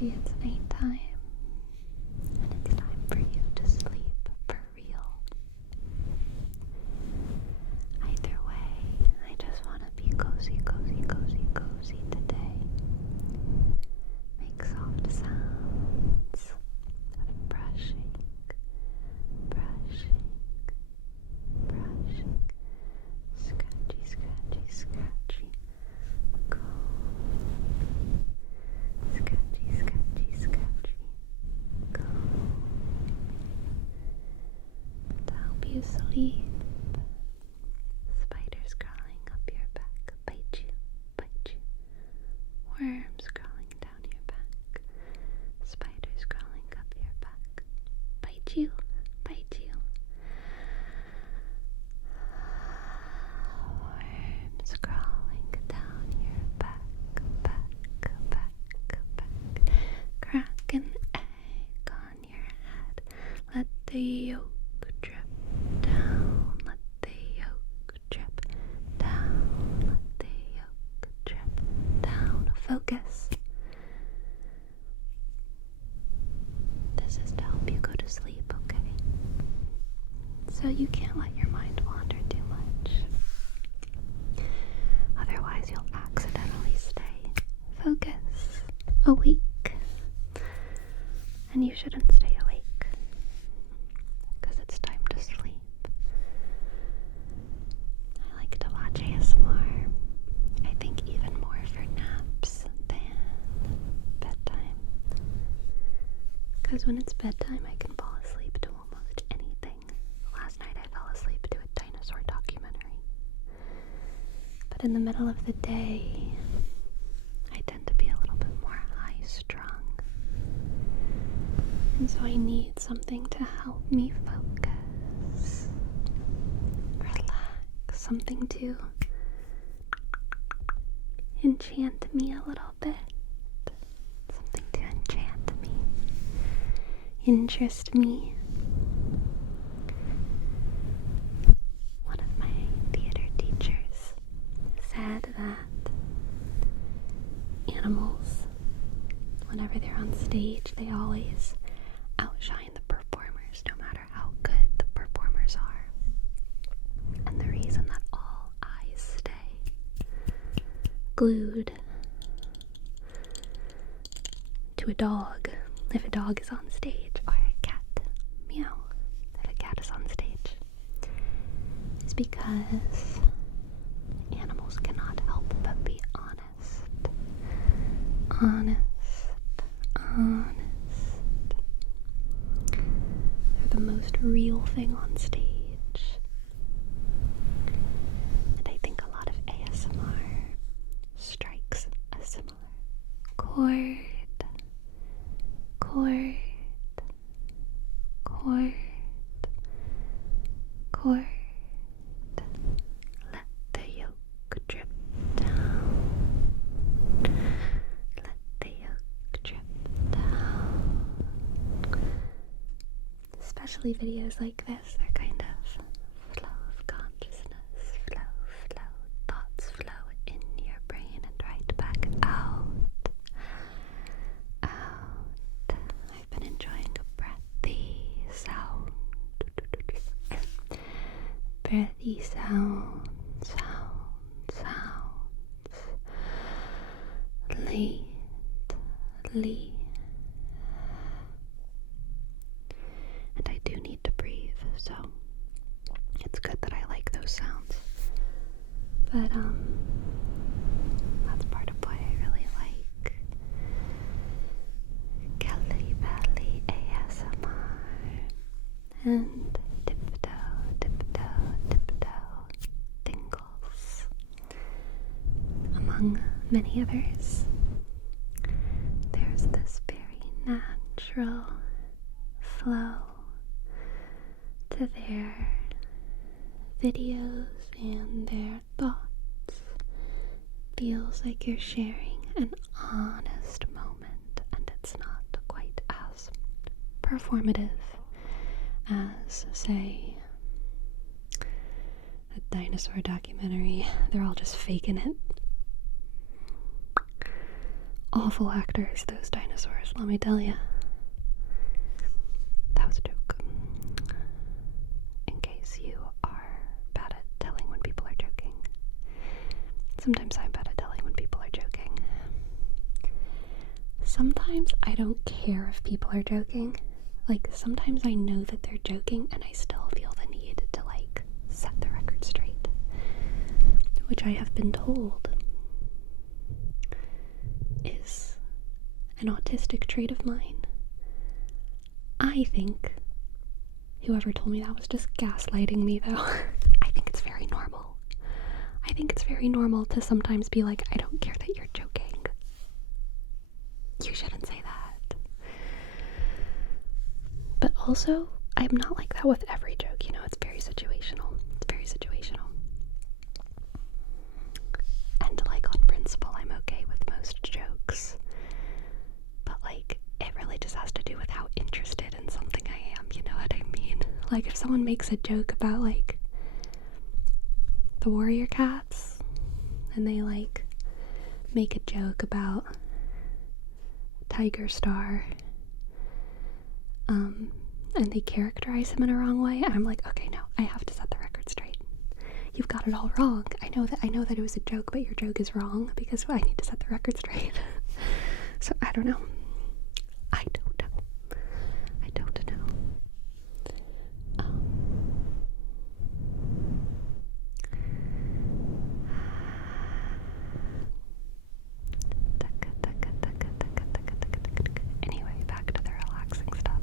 Maybe it's nighttime and it's time for you to sleep for real. Either way, I just want to be cozy, cozy, cozy, cozy today. Make soft sounds of brushing, brushing, brushing, scratchy, scratchy, scratchy, comb, scratchy, scratchy, scratchy, comb, to help you sleep. Spiders crawling up your back, bite you, bite you. Worms crawling down your back, spiders crawling up your back, bite you, bite you. Worms crawling down your back, back, back, back. Crack an egg on your head. Let the yolk drip down. Let the yolk drip down. Let the yolk drip down. Focus. This is to help you go to sleep, okay? So you can't let your mind wander too much. Otherwise, you'll accidentally stay focused, awake. And you shouldn't stay awake, because it's time to sleep. I like to watch ASMR. I think even more for naps than bedtime. Because when it's bedtime, I can fall asleep to almost anything. Last night I fell asleep to a dinosaur documentary. But in the middle of the day, I tend to be a little bit more high-strung. And so I need something to help me focus, relax, something to enchant me a little bit, something to enchant me, interest me. One of my theater teachers said that animals, whenever they're on stage, they always outshine the performers, no matter how good the performers are. And the reason that all eyes stay glued to a dog, if a dog is on stage, or a cat, meow, if a cat is on stage, is because animals cannot help but be honest. Honest. They're the most real thing on stage. And I think a lot of ASMR strikes a similar chord. Let the yolk drip down. Let the yolk drip down. Especially videos like this, they're kind of flow of consciousness, flow, thoughts flow in your brain and right back out. I've been enjoying a breathy sound. Breathy sounds. Lately. And I do need to breathe, so it's good that I like those sounds. But, that's part of why I really like Kelly Belly ASMR and tiptoe tingles, among many others. There's this very natural flow to their videos and their thoughts. Feels like you're sharing an honest moment, and it's not quite as performative as, say, a dinosaur documentary. They're all just faking it. Awful actors, those dinosaurs, let me tell you. That was a joke. In case you are bad at telling when people are joking. Sometimes I'm bad at telling when people are joking. Sometimes I don't care if people are joking. Like, sometimes I know that they're joking and I still feel the need to, like, set the record straight. Which I have been told is an autistic trait of mine. I think whoever told me that was just gaslighting me, though. I think it's very normal. I think it's very normal to sometimes be like, I don't care that you're joking. You shouldn't say that. But also, I'm not like that with every joke, you know, it's very situational. It's very situational. And, like, on principle, I'm okay with most jokes. But, like, it really just has to do with how interested in something I am, you know what I mean? Like, if someone makes a joke about, like, the warrior cats, and they, like, make a joke about Tiger Star, and they characterize him in a wrong way, and I'm like, okay, no, I have to set the record straight. You've got it all wrong. I know that it was a joke, but your joke is wrong because I need to set the record straight. So I don't know. I don't know. Anyway, back to the relaxing stuff.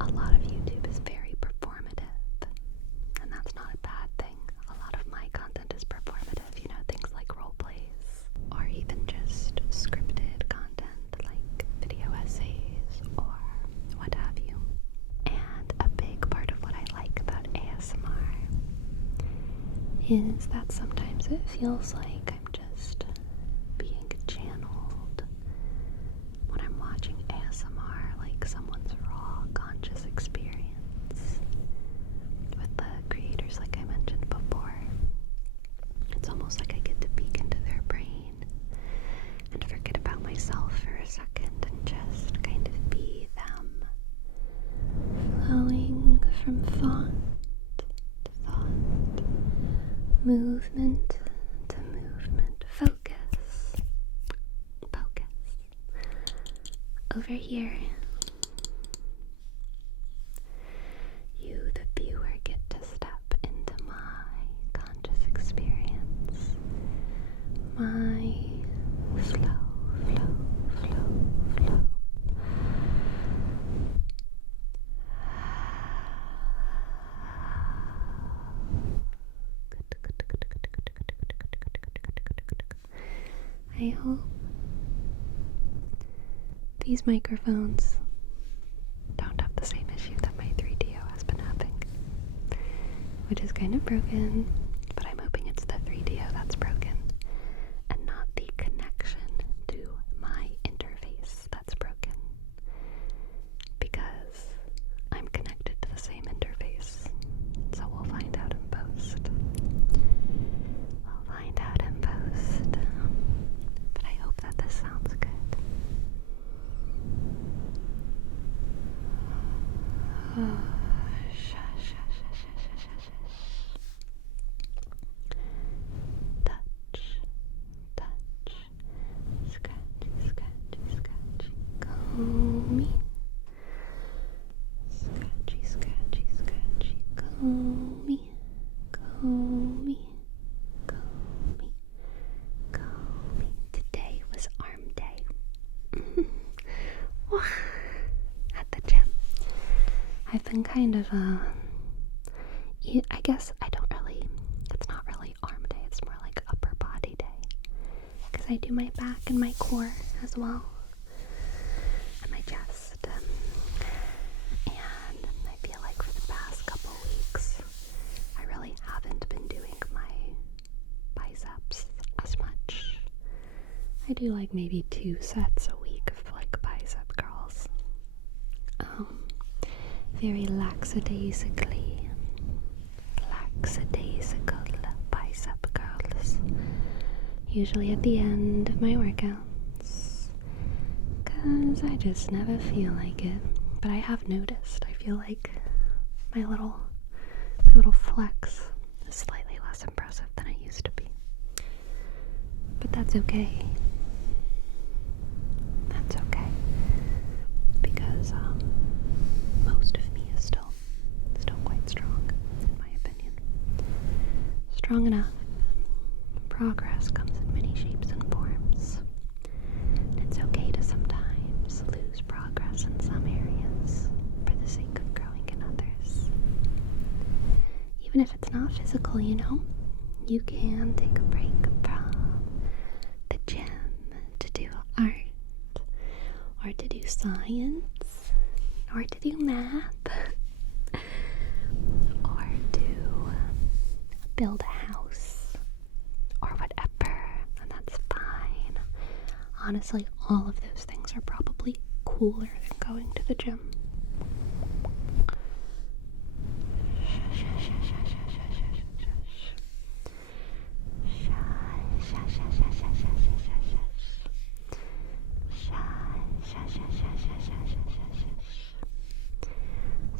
A lot of YouTube is very performative, and that's not a bad thing. A lot of my content is performative, you know, things like role plays, or even just scripted content like video essays or what have you. And a big part of what I like about ASMR is that sometimes it feels like I'm just being channeled when I'm watching ASMR, like someone's raw conscious experience with the creators, like I mentioned before. It's almost like I get to peek into their brain and forget about myself for a second and just kind of be them, flowing from thought to thought, movement to movement, focus. Over here, you, the viewer, get to step into my conscious experience, my flow. I hope these microphones don't have the same issue that my 3DO has been having, which is kind of broken, but I'm hoping it's the 3DO that's broken and not the connection to my interface that's broken, because I'm connected to the same interface, so we'll find out in post. But I hope that this sounds good. Touch, scratchy, comb. Scratchy, comb. Today was arm day. At the gym. I've been kind of, I guess it's not really arm day, it's more like upper body day. Because I do my back and my core as well. And my chest. And I feel like for the past couple weeks, I really haven't been doing my biceps as much. I do like maybe 2 sets a week of like bicep curls. Very lackadaisically. usually at the end of my workouts, because I just never feel like it. But I have noticed, I feel like my little flex is slightly less impressive than it used to be. But that's okay. That's okay. Because most of me is still quite strong, in my opinion. Strong enough. Progress comes in many shapes and forms. And it's okay to sometimes lose progress in some areas for the sake of growing in others. Even if it's not physical, you know, you can take a break from the gym to do art, or to do science, or to do math, or to build a house, or whatever, and that's fine. Honestly, all of those things are probably cooler than going to the gym.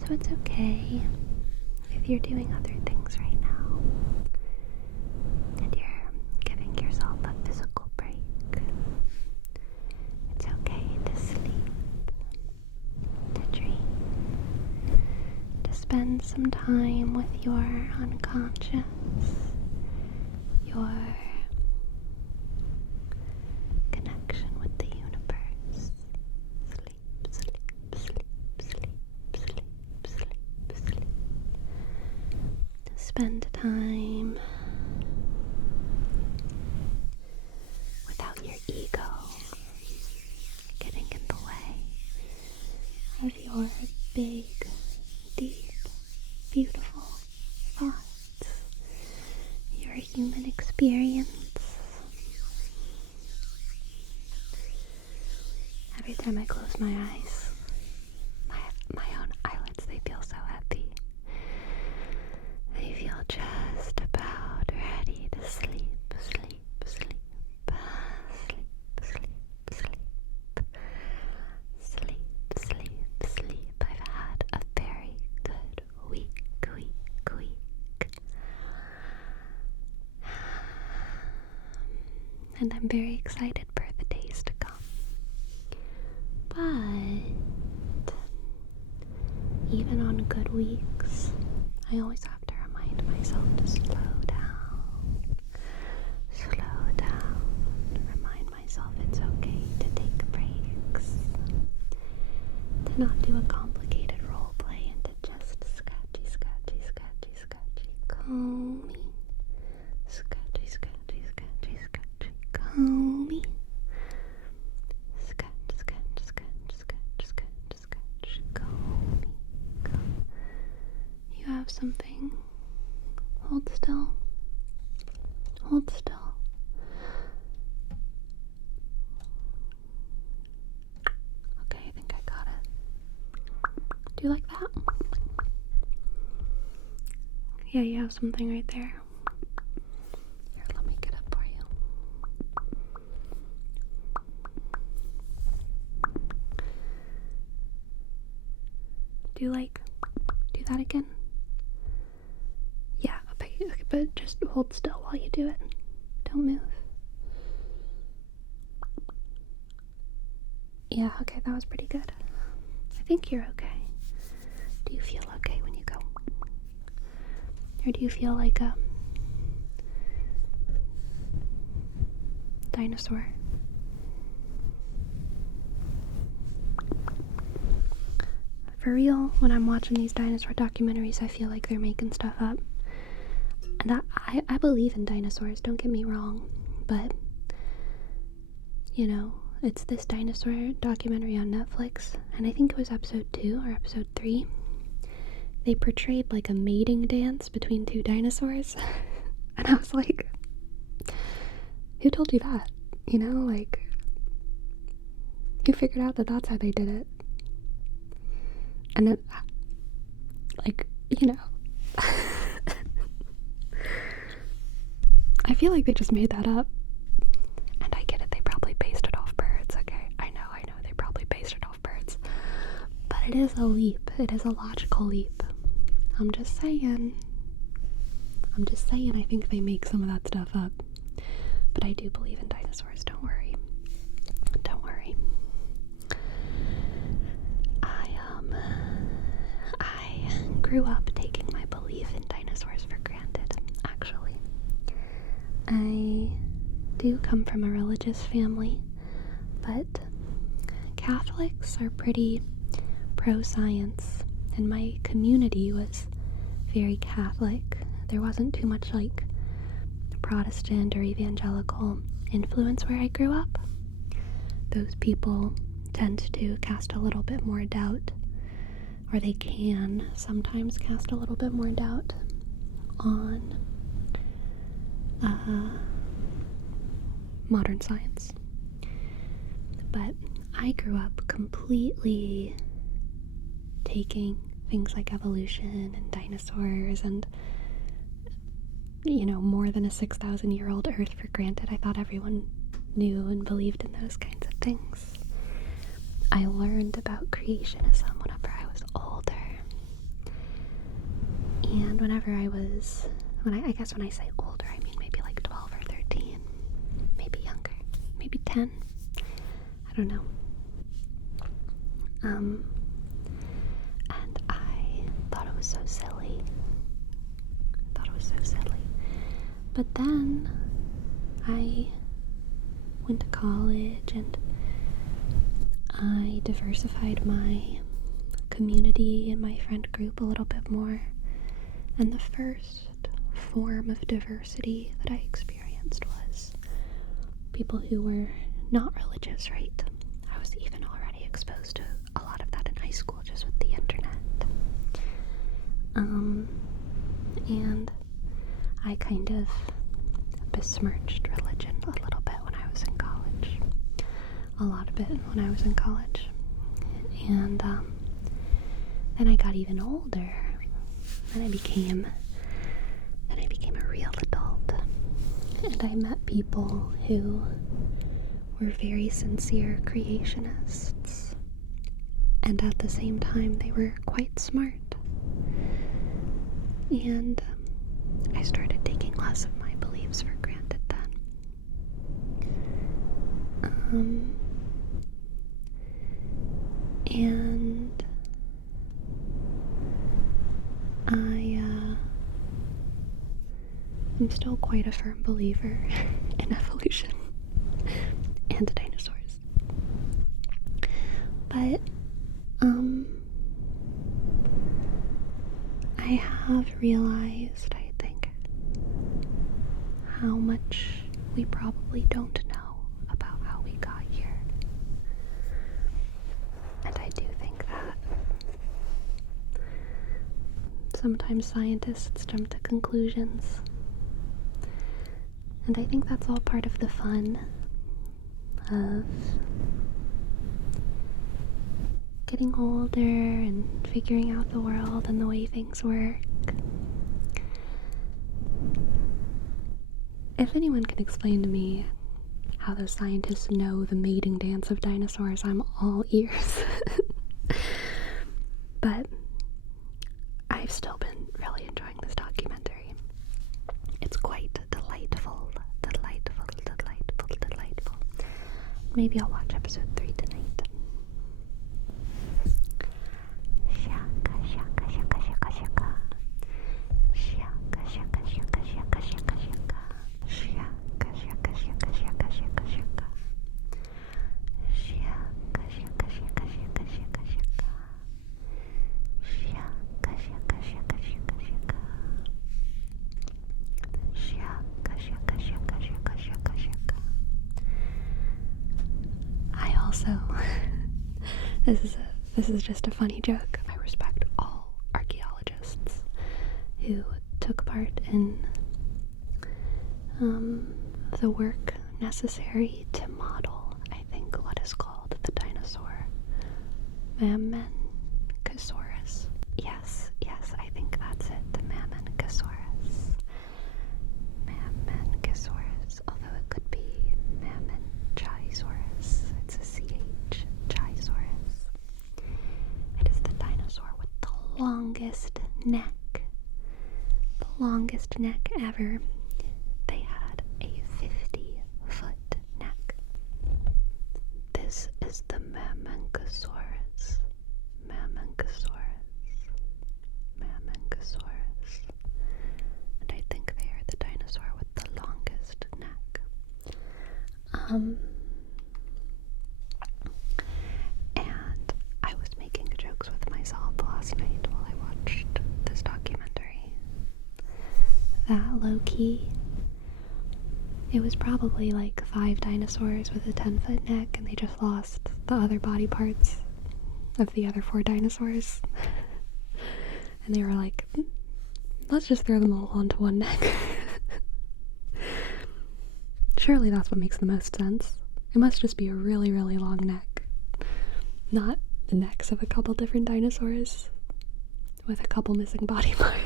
So it's okay if you're doing other things right now and you're giving yourself a physical break. It's okay to sleep, to dream, to spend some time with your unconscious, your connection with the universe. Sleep, sleep, sleep, sleep, sleep, sleep, sleep. Spend time without your ego getting in the way of your big, deep, beautiful thoughts, your human experience. Every time I close my eyes, my own eyelids, they feel so heavy. They feel just about ready to sleep, sleep, sleep, sleep, sleep, sleep, sleep, sleep, sleep. I've had a very good week. And I'm very excited for the days to come. But even on good weeks, I always have to remind myself to slow down, remind myself it's okay to take breaks, to not do a complicated role play and to just scratchy, scratchy, scratchy, scratchy, calming, scratchy, scratchy, scratchy, scratchy, calming, scratch, scratch, scratch, scratch, scratch, scratch, calming, calm. You have something. Hold still. Hold still. Okay, I think I got it. Do you like that? Yeah, you have something right there. Here, let me get up for you. Do that again? Yeah, okay, but just hold still while you do it. Don't move. Yeah, okay, that was pretty good. I think you're okay. Do you feel okay when you go? Or do you feel like a dinosaur? For real, when I'm watching these dinosaur documentaries, I feel like they're making stuff up. And I believe in dinosaurs, don't get me wrong, but, you know, it's this dinosaur documentary on Netflix, and I think it was episode 2 or episode 3. They portrayed like a mating dance between two dinosaurs, and I was like, who told you that? You know, like, who figured out that that's how they did it? And then, like, you know, I feel like they just made that up. But it is a leap. It is a logical leap. I'm just saying. I think they make some of that stuff up. But I do believe in dinosaurs. Don't worry. Don't worry. I grew up taking my belief in dinosaurs for granted, actually. I do come from a religious family, but Catholics are pretty pro-science, and my community was very Catholic. There wasn't too much like Protestant or evangelical influence where I grew up. Those people tend to cast a little bit more doubt, or they can sometimes cast a little bit more doubt on modern science. But I grew up completely taking things like evolution and dinosaurs and, more than a 6,000-year-old Earth for granted. I thought everyone knew and believed in those kinds of things. I learned about creationism whenever I was older. And I guess when I say older, I mean maybe like 12 or 13. Maybe younger. Maybe 10. I don't know. And I thought it was so silly. But then I went to college and I diversified my community and my friend group a little bit more. And the first form of diversity that I experienced was people who were not religious, right? I was even already exposed to a lot of that in high school just with the internet. And I kind of besmirched religion a little bit when I was in college. A lot of it when I was in college. And then I got even older. Then I became a real adult. And I met people who were very sincere creationists. And at the same time, they were quite smart. And I started taking less of my beliefs for granted then. And I'm still quite a firm believer in evolution and dinosaurs. But I have realized, I think, how much we probably don't know about how we got here. And I do think that sometimes scientists jump to conclusions. And I think that's all part of the fun of getting older and figuring out the world and the way things work. If anyone can explain to me how those scientists know the mating dance of dinosaurs, I'm all ears. But I've still been really enjoying this documentary. It's quite delightful. Maybe I'll watch episode 3 tonight. Shaka, shaka, shaka, shaka, shaka. Shaka, shaka, shaka, shaka, shaka, shaka. Shaka, shaka, shaka, shaka, shaka, shaka. Shaka, shaka, shaka, shaka, shaka, shaka. Shaka, shaka, shaka, shaka, shaka. Shaka, shaka, shaka, shaka, shaka, shaka. I also, this is just a funny joke. I respect all archaeologists who took part in the work necessary to model, I think, what is called the dinosaur, Mamenchisaurus. Yes, I think that's it, the Mamenchisaurus. Mamenchisaurus, although it could be Mamenchisaurus. It's a CH, Chisaurus. It is longest neck. The longest neck ever. They had a 50-foot neck. This is the Mamenchosaurus. Mamenchosaurus. And I think they are the dinosaur with the longest neck. And I was making jokes with myself last night while I watched this documentary. That low-key, it was probably like 5 dinosaurs with a 10-foot neck, and they just lost the other body parts of the other 4 dinosaurs. And they were like, let's just throw them all onto one neck. Surely that's what makes the most sense. It must just be a really, really long neck. Not the necks of a couple different dinosaurs with a couple missing body parts.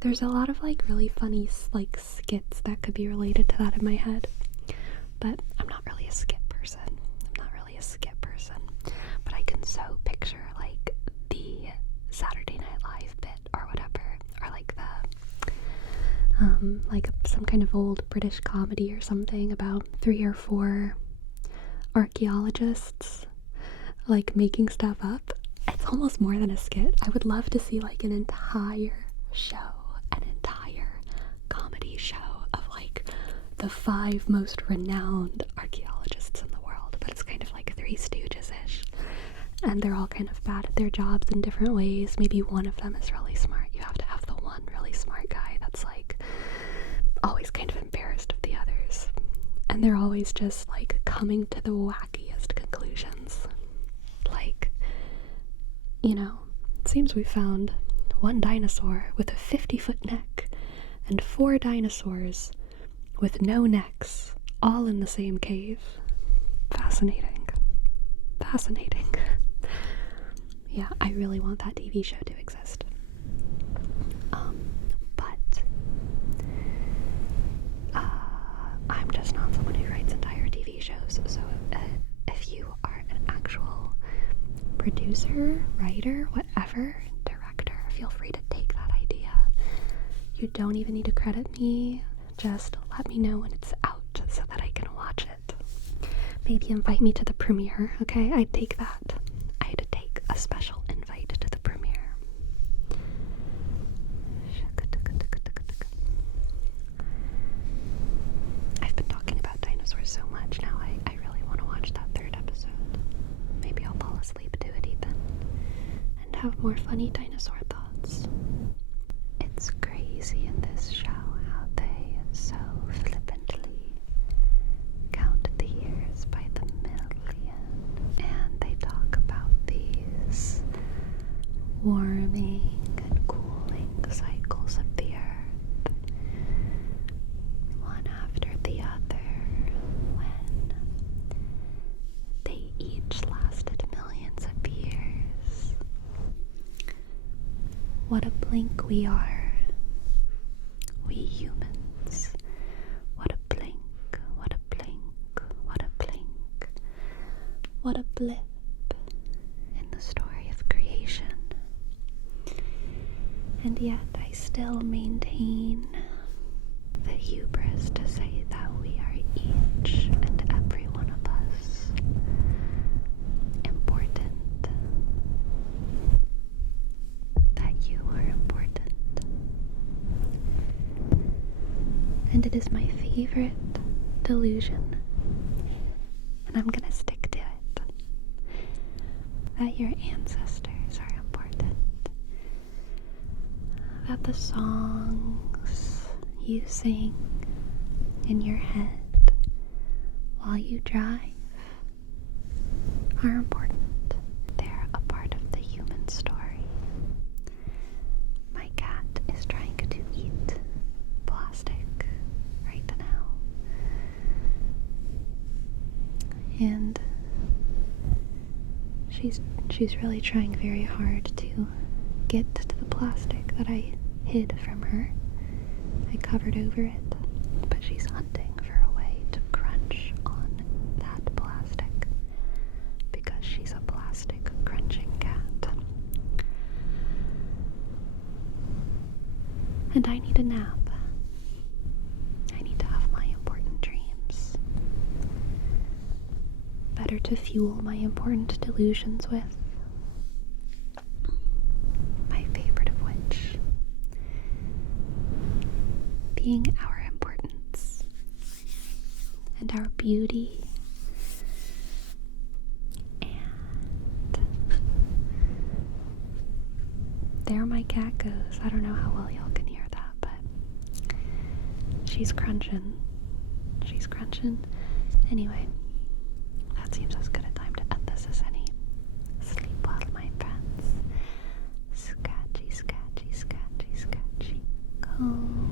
There's a lot of like really funny like skits that could be related to that in my head, but I'm not really a skit person. But I can so picture like the Saturday Night Live bit or whatever, or like the like some kind of old British comedy or something about 3 or 4 archaeologists like making stuff up. It's almost more than a skit. I would love to see like an entire comedy show of like the 5 most renowned archaeologists in the world, but it's kind of like 3 Stooges-ish, and they're all kind of bad at their jobs in different ways. Maybe one of them is really smart. You have to have the one really smart guy that's like always kind of embarrassed of the others, and they're always just like coming to the wackiest conclusions. Like, you know, it seems we found 1 dinosaur with a 50-foot neck and 4 dinosaurs with no necks, all in the same cave. Fascinating. Yeah, I really want that TV show to exist. But I'm just not someone who writes entire TV shows, so if you are an actual producer, writer, whatever, director, feel free to take that idea. You don't even need to credit me, just let me know when it's out so that I can watch it. Maybe invite me to the premiere, okay? I'd take that. I'd take a special invite to the premiere. I've been talking about dinosaurs so much now, I really want to watch that 3rd episode. Maybe I'll fall asleep to it even, and have more funny dinosaur thoughts. It's crazy in this show how they so flippantly count the years by the million, and they talk about these warming and cooling cycles of the earth, one after the other, when they each lasted millions of years. What a blink we are, we humans. What a blink, what a blink, what a blink. What a blip in the story of creation. And yet I still maintain the hubris to say that we are each and every one of us important. That you are important. And it is my favorite delusion, and I'm gonna stick to it, that your ancestors are important. That the songs you sing in your head while you drive are important. They're a part of the human story. My cat is trying to eat plastic right now. And she's really trying very hard to get to the plastic that I hid from her. I covered over it, but she's hunting for a way to crunch on that plastic because And I need a nap. I need to have my important dreams. Better to fuel my important delusions with. My favorite of which being our importance and our beauty. And there my cat goes. I don't know how well y'all can hear that, but she's crunching. She's crunching. Anyway, that seems as good a time to end this as any. Sleep well, my friends. Scratchy, scratchy, scratchy, scratchy. Cold.